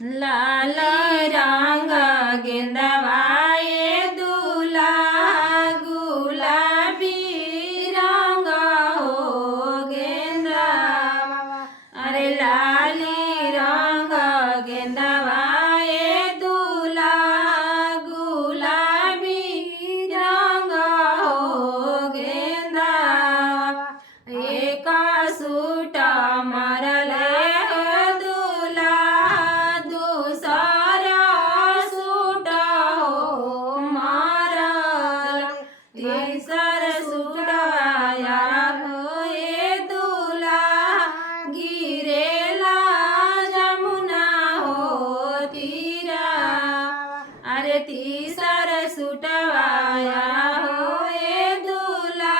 लाल रंग गेंदवाए दूल्हा गुलाबी रंग हो गेंदा। अरे लाली रंग गेंदवाए दूल्हा गुलाबी रंग हो गेंदा। एक सूट मरले तीसर सुराया होए दूल्हा गिरेला जमुना हो तीरा। अरे तीसर सुटवाया होए दूल्हा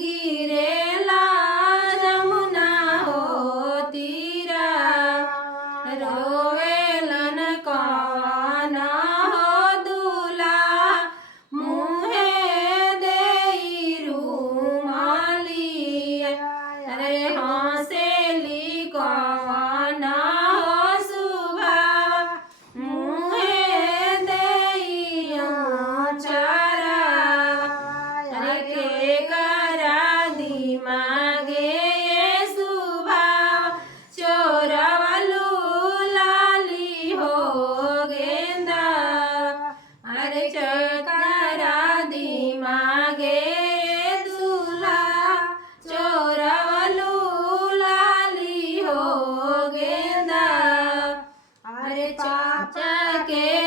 गिरेला जमुना हो तीरा। रोवेलन कौन हो दूल्हा मुँहे अरे हंसेली कौन हो सुभा मुँहे देइयो चारा। अरे के करा दिमागे सुभा चोरवलू लाली हो गेंदा। अरे चकरा दिमागे हो गेंदा। अरे चाचा के